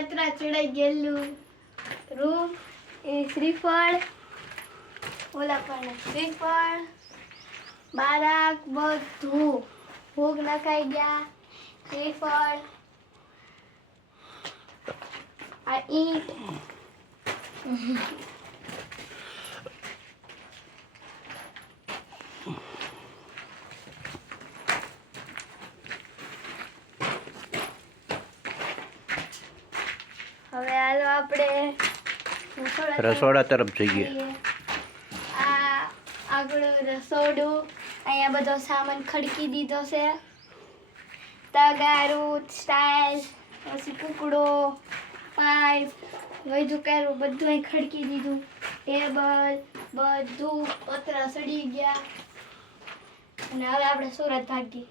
પતરા ચડાઈ ગયેલું રૂમ એ શ્રીફળ ઓલા પણ શ્રીફળ બારાક બધું ભોગ નખાઈ ગયા શ્રીફળ આ ઈંટ હવે હાલો આપણે રસોડા તરફ જઈએ. આ આગળ રસોડું અહીંયા બધો સામાન ખડકી દીધો છે તગારું સ્ટાઇલ પછી કુકડો પાઇપ વૈધું કર્યું બધું અહીં ખડકી દીધું ટેબલ બધું પતરા સડી ગયા અને હવે આપણે સુરત ભાગી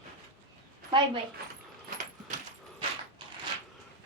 બાય બાય.